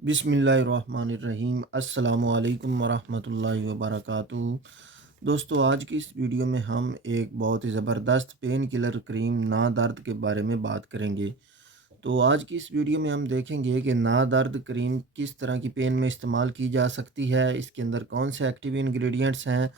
बिस्मिल्लाहिर्रहमानिर्रहीम। अस्सलामुअलैकुम वरहमतुल्लाहि वबरकातुहू। दोस्तों, आज की इस वीडियो में हम एक बहुत ही ज़बरदस्त पेन किलर क्रीम ना दर्द के बारे में बात करेंगे। तो आज की इस वीडियो में हम देखेंगे कि ना दर्द क्रीम किस तरह की पेन में इस्तेमाल की जा सकती है, इसके अंदर कौन से एक्टिव इंग्रेडिएंट्स हैं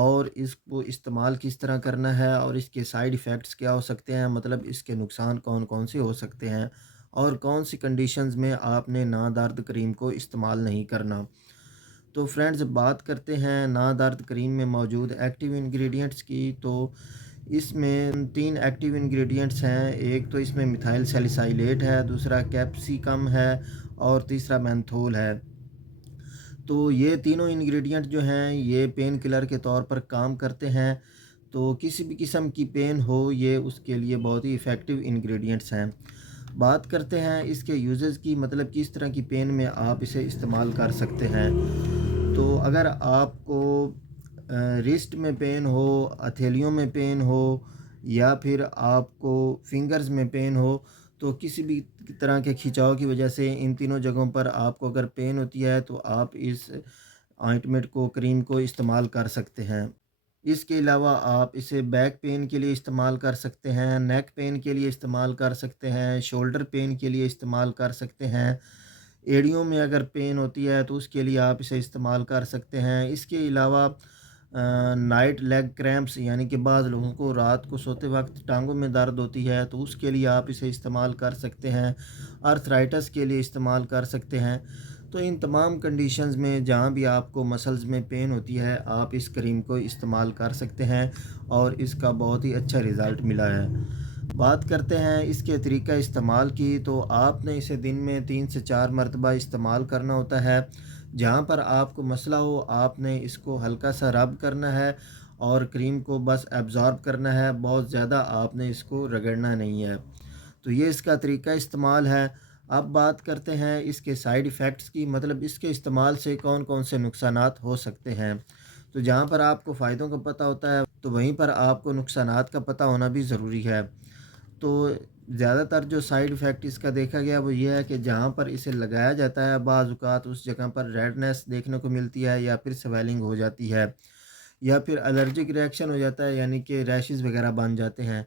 और इसको इस्तेमाल किस तरह करना है और इसके साइड इफ़ेक्ट्स क्या हो सकते हैं, मतलब इसके नुकसान कौन कौन से हो सकते हैं और कौन सी कंडीशंस में आपने ना दर्द क्रीम को इस्तेमाल नहीं करना। तो फ्रेंड्स, बात करते हैं ना दर्द क्रीम में मौजूद एक्टिव इंग्रेडिएंट्स की। तो इसमें 3 एक्टिव इंग्रेडिएंट्स हैं। एक तो इसमें मिथाइल सैलिसाइलेट है, दूसरा कैप्सिकम है और तीसरा मेंथोल है। तो ये तीनों इंग्रेडिएंट जो हैं ये पेन किलर के तौर पर काम करते हैं। तो किसी भी किस्म की पेन हो, ये उसके लिए बहुत ही इफ़ेक्टिव इंग्रेडिएंट्स हैं। बात करते हैं इसके यूजेस की, मतलब किस तरह की पेन में आप इसे इस्तेमाल कर सकते हैं। तो अगर आपको रिस्ट में पेन हो, हथेलियों में पेन हो या फिर आपको फिंगर्स में पेन हो, तो किसी भी तरह के खिंचाव की वजह से इन तीनों जगहों पर आपको अगर पेन होती है तो आप इस ऑइंटमेंट को, क्रीम को इस्तेमाल कर सकते हैं। इसके अलावा आप इसे बैक पेन के लिए इस्तेमाल कर सकते हैं, नेक पेन के लिए इस्तेमाल कर सकते हैं, शोल्डर पेन के लिए इस्तेमाल कर सकते हैं। एड़ियों में अगर पेन होती है तो उसके लिए आप इसे इस्तेमाल कर सकते हैं। इसके अलावा नाइट लेग क्रैम्प्स, यानी कि बाद लोगों को रात को सोते वक्त टांगों में दर्द होती है तो उसके लिए आप इसे इस्तेमाल कर सकते हैं। आर्थराइटिस के लिए इस्तेमाल कर सकते हैं। तो इन तमाम कंडीशंस में जहाँ भी आपको मसल्स में पेन होती है, आप इस क्रीम को इस्तेमाल कर सकते हैं और इसका बहुत ही अच्छा रिज़ल्ट मिला है। बात करते हैं इसके तरीका इस्तेमाल की, तो आपने इसे दिन में 3 से 4 मरतबा इस्तेमाल करना होता है। जहाँ पर आपको मसला हो, आपने इसको हल्का सा रब करना है और क्रीम को बस एब्ज़ॉर्ब करना है, बहुत ज़्यादा आपने इसको रगड़ना नहीं है। तो ये इसका तरीका इस्तेमाल है। अब बात करते हैं इसके साइड इफ़ेक्ट्स की, मतलब इसके इस्तेमाल से कौन-कौन से नुकसानात हो सकते हैं। तो जहाँ पर आपको फ़ायदों का पता होता है, तो वहीं पर आपको नुकसानात का पता होना भी ज़रूरी है। तो ज़्यादातर जो साइड इफ़ेक्ट इसका देखा गया वो ये है कि जहाँ पर इसे लगाया जाता है, बाज़ औक़ात उस जगह पर रेडनेस देखने को मिलती है या फिर स्वेलिंग हो जाती है या फिर एलर्जिक रिएक्शन हो जाता है, यानी कि रैशेज़ वग़ैरह बन जाते हैं।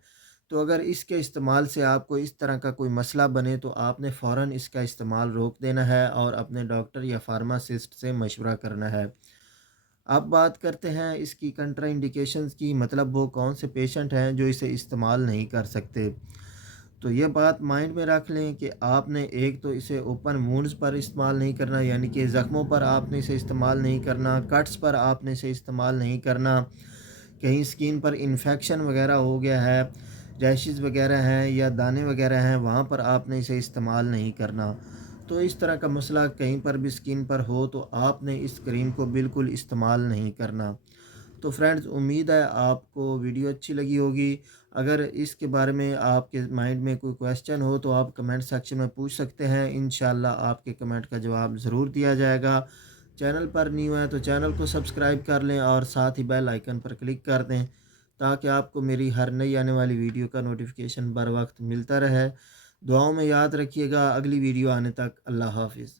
तो अगर इसके इस्तेमाल से आपको इस तरह का कोई मसला बने तो आपने फ़ौरन इसका इस्तेमाल रोक देना है और अपने डॉक्टर या फार्मासिस्ट से मशवरा करना है। अब बात करते हैं इसकी कंट्रा इंडिकेशंस की, मतलब वो कौन से पेशेंट हैं जो इसे इस्तेमाल नहीं कर सकते। तो ये बात माइंड में रख लें कि आपने एक तो इसे ओपन वुंड्स पर इस्तेमाल नहीं करना, यानी कि ज़ख्मों पर आपने इसे इस्तेमाल नहीं करना, कट्स पर आपने इसे इस्तेमाल नहीं करना। कहीं स्किन पर इन्फेक्शन वगैरह हो गया है, रैशेज़ वगैरह हैं या दाने वगैरह हैं, वहाँ पर आपने इसे इस्तेमाल नहीं करना। तो इस तरह का मसला कहीं पर भी स्किन पर हो तो आपने इस क्रीम को बिल्कुल इस्तेमाल नहीं करना। तो फ्रेंड्स, उम्मीद है आपको वीडियो अच्छी लगी होगी। अगर इसके बारे में आपके माइंड में कोई क्वेश्चन हो तो आप कमेंट सेक्शन में पूछ सकते हैं। इंशाल्लाह आपके कमेंट का जवाब ज़रूर दिया जाएगा। चैनल पर न्यू है तो चैनल को सब्सक्राइब कर लें और साथ ही बेल आइकन पर क्लिक कर दें ताकि आपको मेरी हर नई आने वाली वीडियो का नोटिफिकेशन बर वक्त मिलता रहे। दुआओं में याद रखिएगा। अगली वीडियो आने तक अल्लाह हाफ़िज़।